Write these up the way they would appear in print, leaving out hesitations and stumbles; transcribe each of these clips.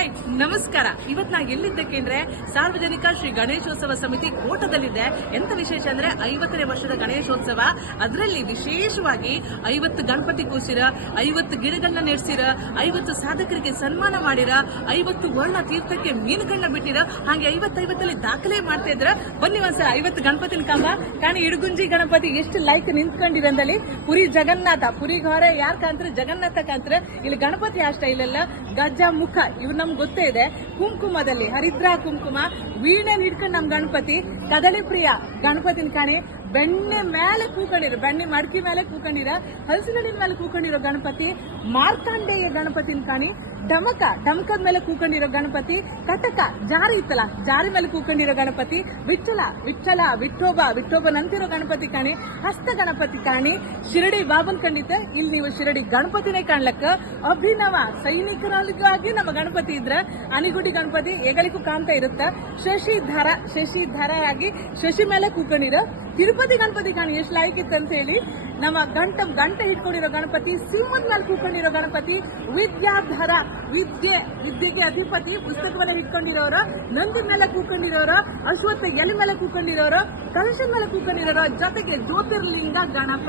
Right, ನಮಸ್ಕಾರ. ಇವತ್ತು ನಾ ಎಲ್ಲಿದ್ದಕ್ಕೆ ಅಂದ್ರೆ ಸಾರ್ವಜನಿಕ ಶ್ರೀ ಗಣೇಶೋತ್ಸವ ಸಮಿತಿ ಕೋಟದಲ್ಲಿದೆ. ಎಂತ ವಿಶೇಷ ಅಂದ್ರೆ 50ನೇ ವರ್ಷದ ಗಣೇಶೋತ್ಸವ. ಅದರಲ್ಲಿ ವಿಶೇಷವಾಗಿ 50 ಗಣಪತಿ ಕೂಸಿರ, 50 ಗಿಡಗಳನ್ನ ನೆಡ್ಸಿರ, 50 ಸಾಧಕರಿಗೆ ಸನ್ಮಾನ ಮಾಡಿರ, 50 ವರ್ಣ ತೀರ್ಥಕ್ಕೆ ಮೀನುಗಳನ್ನ ಬಿಟ್ಟಿರ. ಹಾಗೆ 50 ದಾಖಲೆ ಮಾಡ್ತಾ ಇದ್ರ. ಬನ್ನಿ ಒಂದ್ಸಲ 50 ಗಣಪತಿನ ಕಂಬ ಕಾಣಿ. ಇಡಗುಂಜಿ ಗಣಪತಿ ಎಷ್ಟು ಲೈಕ್ ನಿಂತ್ಕೊಂಡಿರಂದಲ್ಲಿ ಪುರಿ ಜಗನ್ನಾಥ, ಪುರಿ ಹೊರೆ ಯಾರು ಕಾಂತಾರೆ? ಜಗನ್ನಾಥ ಕಾಂತಾರೆ. ಇಲ್ಲಿ ಗಣಪತಿ ಆ ಸ್ಟೈಲ್ ಅಲ್ಲ, ಗಜ ಮುಖ ಇವ್ ನಮ್ಗೆ ಗೊತ್ತೇ ಇದೆ. ಕುಂಕುಮದಲ್ಲಿ ಹರಿದ್ರಾ ಕುಂಕುಮ, ವೀಣೆ ಹಿಡ್ಕೊಂಡು ನಮ್ ಗಣಪತಿ. ಕದಳಿ ಪ್ರಿಯ ಗಣಪತಿನ ಕಾಣಿ. ಬೆಣ್ಣೆ ಮೇಲೆ ಕೂಕೊಂಡಿರೋ, ಬೆಣ್ಣೆ ಮಡಕಿ ಮೇಲೆ ಕೂಕೊಂಡಿರ, ಹಲಸಿನ ಮೇಲೆ ಕೂಕೊಂಡಿರೋ ಗಣಪತಿ. ಮಾರ್ಕಾಂಡೇಯ ಗಣಪತಿನ ಕಾಣಿ. ಡಮಕದ ಮೇಲೆ ಕೂಕೊಂಡಿರೋ ಗಣಪತಿ. ಕಟಕ ಜಾರಿ ಇತ್ತಲ್ಲ, ಜಾರಿ ಮೇಲೆ ಕೂಕೊಂಡಿರೋ ಗಣಪತಿ. ವಿಠ್ಠಲ ವಿಠೋಬನಂತಿರೋ ಗಣಪತಿ ಕಾಣಿ. ಹಸ್ತ ಗಣಪತಿ ಕಾಣಿ. ಶಿರಡಿ ಬಾಬನ್ ಖಂಡಿತ ಇಲ್ಲಿ ನೀವು ಶಿರಡಿ ಗಣಪತಿನೇ ಕಾಣ್ಲಕ್ಕ. ಅಭಿನವ ಸೈನಿಕರಾಗಿ ನಮ್ಮ ಗಣಪತಿ ಇದ್ರ ಅನಿಗುಡಿ ಗಣಪತಿ ಎಗಳಿಗೂ ಕಾಣ್ತಾ ಇರುತ್ತ. ಶಶಿಧರ ಆಗಿ ಶಶಿ ಮೇಲೆ ಕೂಕೊಂಡಿರೋ ತಿರುಪತಿ ಗಣಪತಿ ಕಾಣಿ. ಎಷ್ಟು ಲಾಯ್ಕ್ ಇತ್ತು ಅಂತ ಹೇಳಿ. ನಮ್ಮ ಗಂಟೆ ಹಿಡ್ಕೊಂಡಿರೋ ಗಣಪತಿ. ಸಿಂಹದ ಮೇಲೆ ಕೂಕೊಂಡಿರೋ ಗಣಪತಿ. ವಿದ್ಯಾಧರ, ವಿದ್ಯೆಗೆ ಅಧಿಪತಿ. ಪುಸ್ತಕ ಮೇಲೆ ಹಿಡ್ಕೊಂಡಿರೋರು, ನಂದಿ ಮೇಲೆ ಕೂಕೊಂಡಿರೋರು, ಅಶ್ವತ್ಥ ಎಲೆ ಮೇಲೆ ಕೂಕೊಂಡಿರೋರು, ಕಲಶ ಮೇಲೆ ಕೂಕೊಂಡಿರೋರು, ಜೊತೆಗೆ ಜ್ಯೋತಿರ್ಲಿಂಗ ಗಣಪ.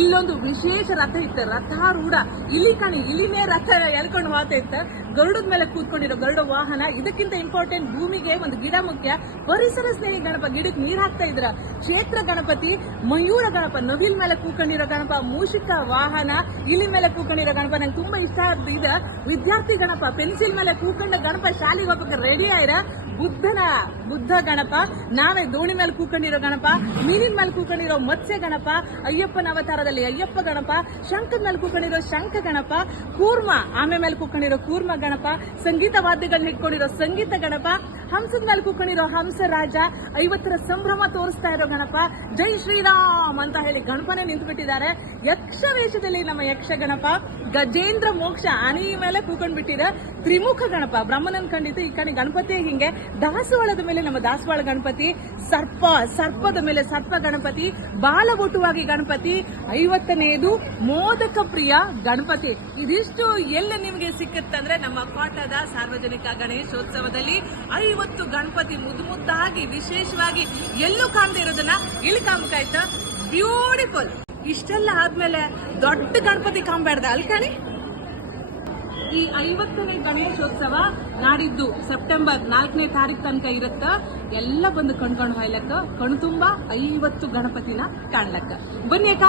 ಇಲ್ಲೊಂದು ವಿಶೇಷ ರಥ ಇತ್ತು, ರಥಾರೂಢ. ಇಲ್ಲಿ ಕಾಣಿ, ಇಲ್ಲಿನೇ ರಥ ಎಳ್ಕೊಂಡು ಹೋಗ್ತಾ ಇತ್ತು. ಗರುಡದ ಮೇಲೆ ಕೂತ್ಕೊಂಡಿರೋ ಗರುಡ ವಾಹನ. ಇದಕ್ಕಿಂತ ಇಂಪಾರ್ಟೆಂಟ್, ಭೂಮಿಗೆ ಒಂದು ಗಿಡ ಮುಖ್ಯ. ಪರಿಸರ ಸ್ನೇಹಿ ಗಣಪ, ಗಿಡಕ್ಕೆ ನೀರ್ ಹಾಕ್ತಾ ಇದ್ರ. ಕ್ಷೇತ್ರ ಗಣಪತಿ. ಮಯೂರ ಗಣಪ, ನವಿಲ್ ಮೇಲೆ ಕೂಕೊಂಡಿರೋ ಗಣಪ. ಮೂಷಿಕ ವಾಹನ, ಇಲಿ ಮೇಲೆ ಕೂಕೊಂಡಿರೋ ಗಣಪ. ನಂಗೆ ತುಂಬಾ ಇಷ್ಟ ಆದ ಇದು ವಿದ್ಯಾರ್ಥಿ ಗಣಪ. ಪೆನ್ಸಿಲ್ ಮೇಲೆ ಕೂಕೊಂಡ ಗಣಪ ಶಾಲೆಗೆ ಹೋಗ್ಬೇಕು ರೆಡಿ ಆಯ್ರ. ಬುದ್ಧ ಗಣಪ. ನಾವೇ ದೋಣಿ ಮೇಲೆ ಕೂಕೊಂಡಿರೋ ಗಣಪ. ಮೀನಿನ ಮೇಲೆ ಕೂಕೊಂಡಿರೋ ಮತ್ಸ್ಯ ಗಣಪ. ಅಯ್ಯಪ್ಪನ ಅವತಾರದಲ್ಲಿ ಅಯ್ಯಪ್ಪ ಗಣಪ. ಶಂಖದ ಮೇಲೆ ಕೂಕೊಂಡಿರೋ ಶಂಖ ಗಣಪ. ಕೂರ್ಮ, ಆಮೆ ಮೇಲೆ ಕೂಕೊಂಡಿರೋ ಕೂರ್ಮ ಗಣಪ. ಸಂಗೀತ ವಾದ್ಯಗಳನ್ನ ಇಟ್ಕೊಂಡಿರೋ ಸಂಗೀತ ಗಣಪ. ಹಂಸದ ಮೇಲೆ ಕೂಕೊಂಡಿರೋ ಹಂಸ ರಾಜ. 50ರ ಸಂಭ್ರಮ ತೋರಿಸ್ತಾ ಇರೋ ಗಣಪ. ಜೈ ಶ್ರೀರಾಮ್ ಅಂತ ಹೇಳಿ ಗಣಪನೇ ನಿಂತು ಬಿಟ್ಟಿದ್ದಾರೆ. ಯಕ್ಷ ವೇಷದಲ್ಲಿ ನಮ್ಮ ಯಕ್ಷ ಗಣಪ. ಗಜೇಂದ್ರ ಮೋಕ್ಷ, ಆನೆಯ ಮೇಲೆ ಕೂಕೊಂಡ್ಬಿಟ್ಟಿರ. ತ್ರಿಮುಖ ಗಣಪ, ಬ್ರಹ್ಮನನ್ ಖಂಡಿತ. ಈ ಕಡೆ ಗಣಪತಿ ಹಿಂಗೆ. ದಾಸವಾಳದ ಮೇಲೆ ನಮ್ಮ ದಾಸವಾಳ ಗಣಪತಿ. ಸರ್ಪದ ಮೇಲೆ ಸರ್ಪ ಗಣಪತಿ. ಬಾಲಬೊಟುವಾಗಿ ಗಣಪತಿ. 50ನೇದು ಮೋದಕ ಪ್ರಿಯ ಗಣಪತಿ. ಇದಿಷ್ಟು ಎಲ್ಲ ನಿಮಗೆ ಸಿಕ್ಕತ್ತಂದ್ರೆ ನಮ್ಮ ಕೋಟದ ಸಾರ್ವಜನಿಕ ಗಣೇಶೋತ್ಸವದಲ್ಲಿ 50 ಗಣಪತಿ ಮುದ್ದಾಗಿ ವಿಶೇಷವಾಗಿ ಎಲ್ಲೂ ಕಾಣದೇ ಇರೋದನ್ನ ಇಲ್ಲಿ ಕಾಮ್ಕಾಯ್ತು. ಬ್ಯೂಟಿಫುಲ್. ಇಷ್ಟೆಲ್ಲ ಆದ್ಮೇಲೆ ದೊಡ್ಡ ಗಣಪತಿ ಕಾಂಬೇಡ್ದ ಅಲ್ಕಾಣಿ. ಈ 50ನೇ ಗಣೇಶೋತ್ಸವ ನಾಡಿದ್ದು ಸೆಪ್ಟೆಂಬರ್ 4ನೇ ತಾರೀಕು ತನಕ ಇರುತ್ತ. ಎಲ್ಲ ಬಂದು ಕಣ್ಕೊಂಡು ಹೋಯ್ಲಕ್ಕ. ಕಣ್ ತುಂಬಾ 50 ಗಣಪತಿನ ಕಾಣ್ಲಕ್ಕ. ಬನ್ನಿ ಅಕ್ಕ.